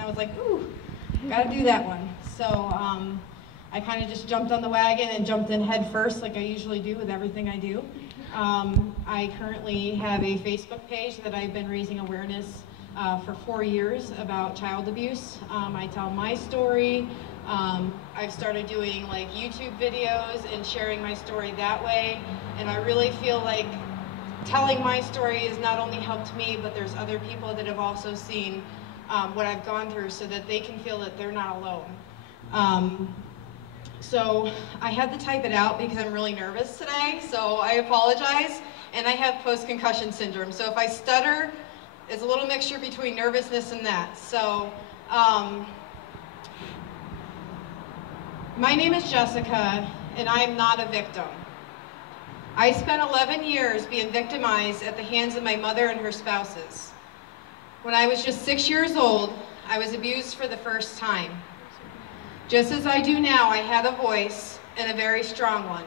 I was like, ooh, gotta do that one. So I kind of just jumped on the wagon and jumped in head first like I usually do with everything I do. I currently have a Facebook page that I've been raising awareness for 4 years about child abuse. I tell my story. I've started doing like YouTube videos and sharing my story that way. And I really feel like telling my story has not only helped me, but there's other people that have also seen what I've gone through so that they can feel that they're not alone. So I had to type it out because I'm really nervous today, so I apologize. And I have post-concussion syndrome, so if I stutter, it's a little mixture between nervousness and that. So my name is Jessica, and I am not a victim. I spent 11 years being victimized at the hands of my mother and her spouses. When I was just 6 years old, I was abused for the first time. Just as I do now, I had a voice, and a very strong one.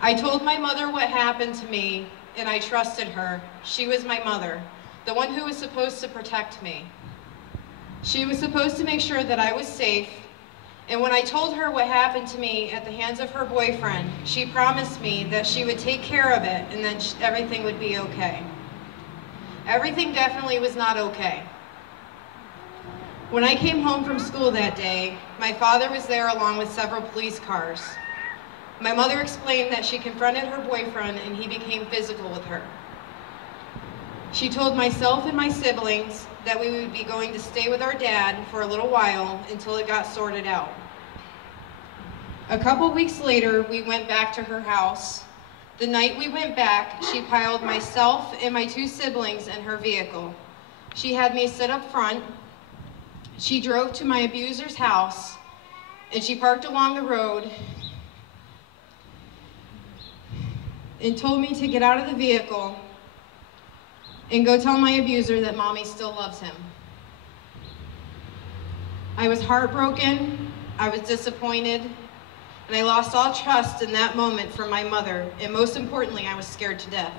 I told my mother what happened to me, and I trusted her. She was my mother, the one who was supposed to protect me. She was supposed to make sure that I was safe, and when I told her what happened to me at the hands of her boyfriend, she promised me that she would take care of it and that everything would be okay. Everything definitely was not okay. When I came home from school that day, my father was there along with several police cars. My mother explained that she confronted her boyfriend and he became physical with her. She told myself and my siblings that we would be going to stay with our dad for a little while until it got sorted out. A couple weeks later, we went back to her house. The night we went back, she piled myself and my 2 siblings in her vehicle. She had me sit up front. She drove to my abuser's house, and she parked along the road and told me to get out of the vehicle and go tell my abuser that mommy still loves him. I was heartbroken, I was disappointed, and I lost all trust in that moment from my mother, and most importantly, I was scared to death.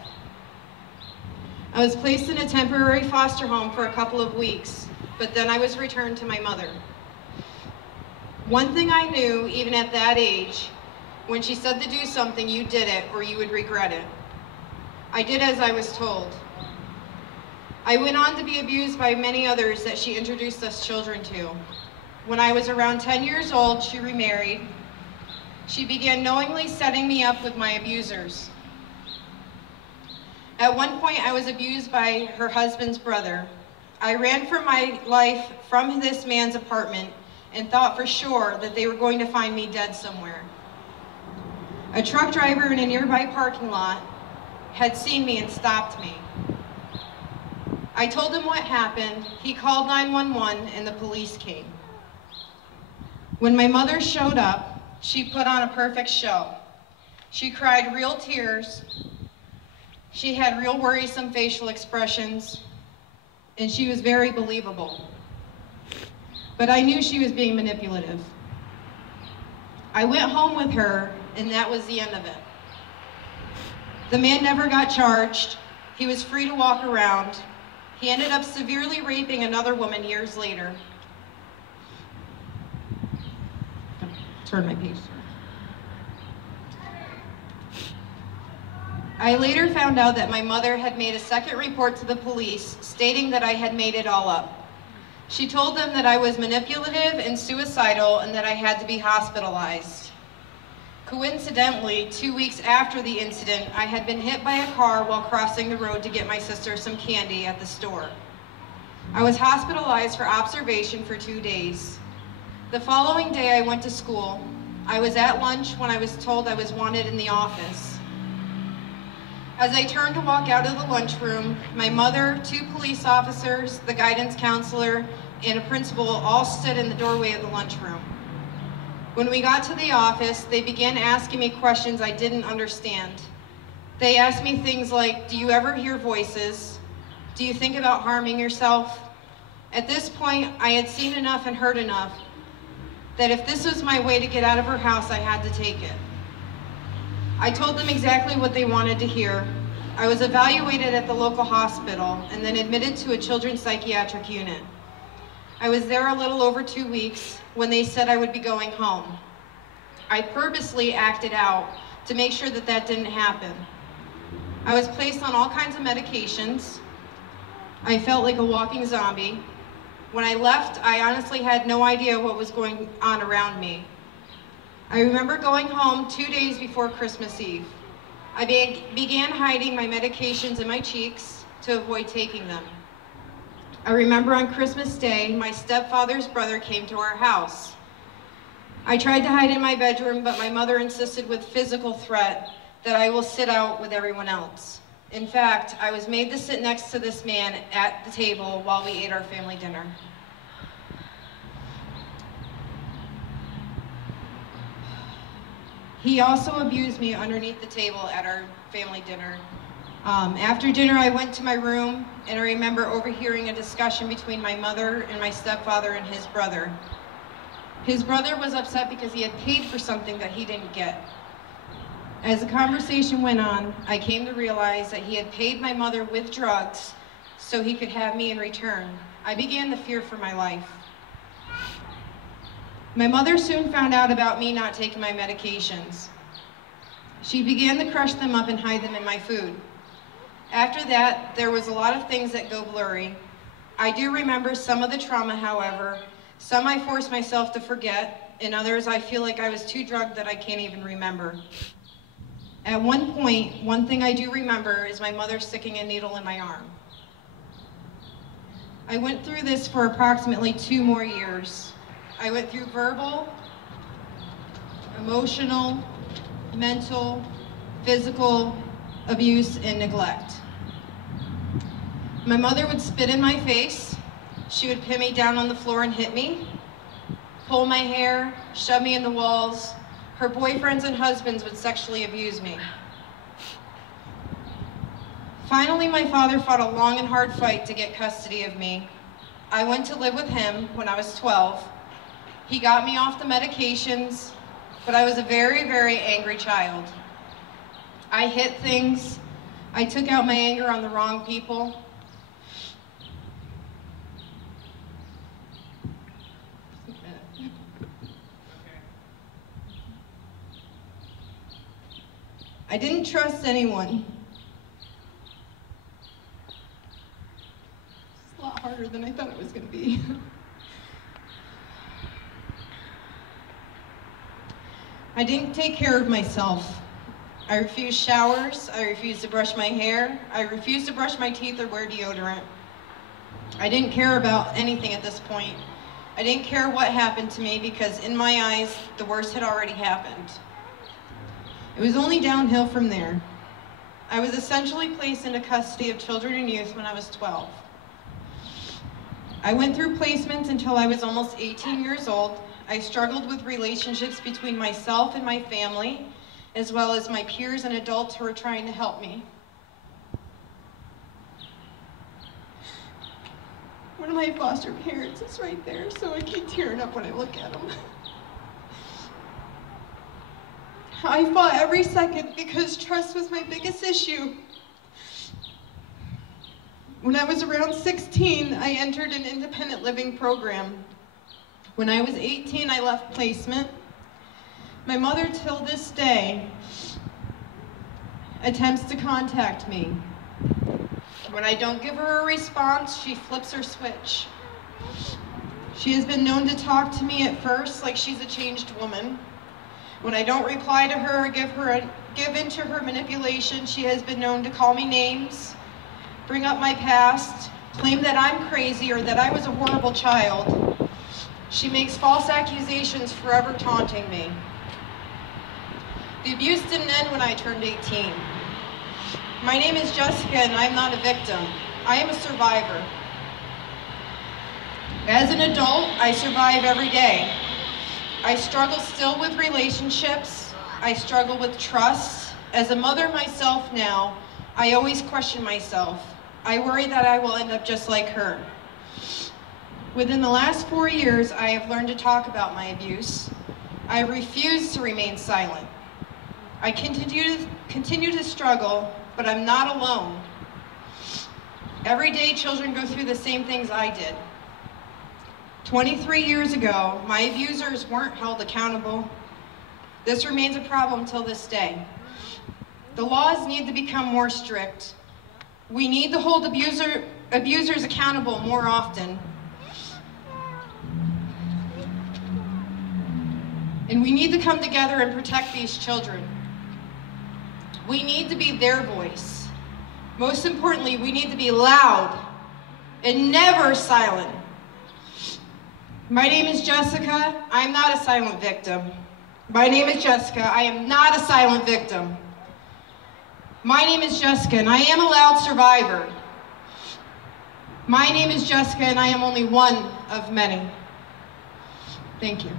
I was placed in a temporary foster home for a couple of weeks, but then I was returned to my mother. One thing I knew, even at that age, when she said to do something, you did it or you would regret it. I did as I was told. I went on to be abused by many others that she introduced us children to. When I was around 10 years old, she remarried. She began knowingly setting me up with my abusers. At one point, I was abused by her husband's brother. I ran for my life from this man's apartment and thought for sure that they were going to find me dead somewhere. A truck driver in a nearby parking lot had seen me and stopped me. I told him what happened. He called 911 and the police came. When my mother showed up, she put on a perfect show. She cried real tears. She had real worrisome facial expressions, and she was very believable. But I knew she was being manipulative. I went home with her, and that was the end of it. The man never got charged. He was free to walk around. He ended up severely raping another woman years later. Turn my page. I later found out that my mother had made a second report to the police stating that I had made it all up. She told them that I was manipulative and suicidal and that I had to be hospitalized. Coincidentally, 2 weeks after the incident, I had been hit by a car while crossing the road to get my sister some candy at the store. I was hospitalized for observation for 2 days. The following day, I went to school. I was at lunch when I was told I was wanted in the office. As I turned to walk out of the lunchroom, my mother, 2 police officers, the guidance counselor, and a principal all stood in the doorway of the lunchroom. When we got to the office, they began asking me questions I didn't understand. They asked me things like, do you ever hear voices? Do you think about harming yourself? At this point, I had seen enough and heard enough that if this was my way to get out of her house, I had to take it. I told them exactly what they wanted to hear. I was evaluated at the local hospital and then admitted to a children's psychiatric unit. I was there a little over 2 weeks when they said I would be going home. I purposely acted out to make sure that that didn't happen. I was placed on all kinds of medications. I felt like a walking zombie. When I left, I honestly had no idea what was going on around me. I remember going home 2 days before Christmas Eve. I began hiding my medications in my cheeks to avoid taking them. I remember on Christmas Day, my stepfather's brother came to our house. I tried to hide in my bedroom, but my mother insisted with physical threat that I will sit out with everyone else. In fact, I was made to sit next to this man at the table while we ate our family dinner. He also abused me underneath the table at our family dinner. After dinner, I went to my room, and I remember overhearing a discussion between my mother and my stepfather and his brother. His brother was upset because he had paid for something that he didn't get. As the conversation went on, I came to realize that he had paid my mother with drugs so he could have me in return. I began to fear for my life. My mother soon found out about me not taking my medications. She began to crush them up and hide them in my food. After that, there was a lot of things that go blurry. I do remember some of the trauma, however. Some I forced myself to forget, and others I feel like I was too drugged that I can't even remember. At one point, one thing I do remember is my mother sticking a needle in my arm. I went through this for approximately 2 more years. I went through verbal, emotional, mental, physical abuse, and neglect. My mother would spit in my face. She would pin me down on the floor and hit me, pull my hair, shove me in the walls. Her boyfriends and husbands would sexually abuse me. Finally, my father fought a long and hard fight to get custody of me. I went to live with him when I was 12. He got me off the medications, but I was a very, very angry child. I hit things. I took out my anger on the wrong people. I didn't trust anyone. It's a lot harder than I thought it was going to be. I didn't take care of myself. I refused showers. I refused to brush my hair. I refused to brush my teeth or wear deodorant. I didn't care about anything at this point. I didn't care what happened to me because in my eyes, the worst had already happened. It was only downhill from there. I was essentially placed into custody of children and youth when I was 12. I went through placements until I was almost 18 years old. I struggled with relationships between myself and my family, as well as my peers and adults who were trying to help me. One of my foster parents is right there, so I keep tearing up when I look at him. I fought every second because trust was my biggest issue. When I was around 16, I entered an independent living program. When I was 18, I left placement. My mother, till this day, attempts to contact me. When I don't give her a response, she flips her switch. She has been known to talk to me at first like she's a changed woman. When I don't reply to her or give in to her manipulation, she has been known to call me names, bring up my past, claim that I'm crazy or that I was a horrible child. She makes false accusations, forever taunting me. The abuse didn't end when I turned 18. My name is Jessica and I'm not a victim. I am a survivor. As an adult, I survive every day. I struggle still with relationships. I struggle with trust. As a mother myself now, I always question myself. I worry that I will end up just like her. Within the last 4 years, I have learned to talk about my abuse. I refuse to remain silent. I continue to struggle, but I'm not alone. Every day, children go through the same things I did. 23 years ago, my abusers weren't held accountable. This remains a problem till this day. The laws need to become more strict. We need to hold abusers accountable more often. And we need to come together and protect these children. We need to be their voice. Most importantly, we need to be loud and never silent. My name is Jessica. I am not a silent victim. My name is Jessica. I am not a silent victim. My name is Jessica, and I am a loud survivor. My name is Jessica, and I am only one of many. Thank you.